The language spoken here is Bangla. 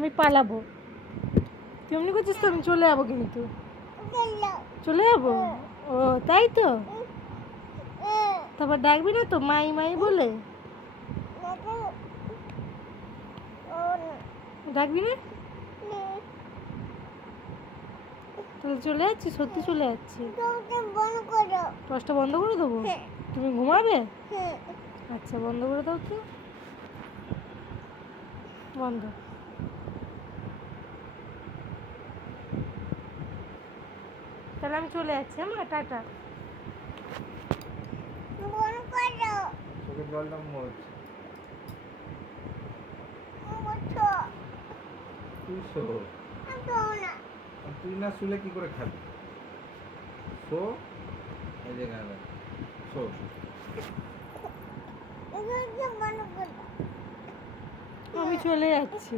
আমি পালাবো। তুই এমনি করছিস তো, আমি চলে যাবো কিন্তু। চলে যাবো? ও তাই তো। তারপর ডাকবি না তো মাই মাই বলে? ডাকবি না? তাহলে চলে যাচ্ছি, সত্যি চলে যাচ্ছি। টর্চটা বন্ধ করে দেবো? তুমি ঘুমাবে? আচ্ছা বন্ধ করে দাও তো। বন্ধ। তাহলে আমি চলে যাচ্ছি। আমার টাটা। চোখের জলটা মোচ। তুই শো। তুই না শুলে কি করে খাবি? শো। এই যে গান শো। আমি চলে যাচ্ছি।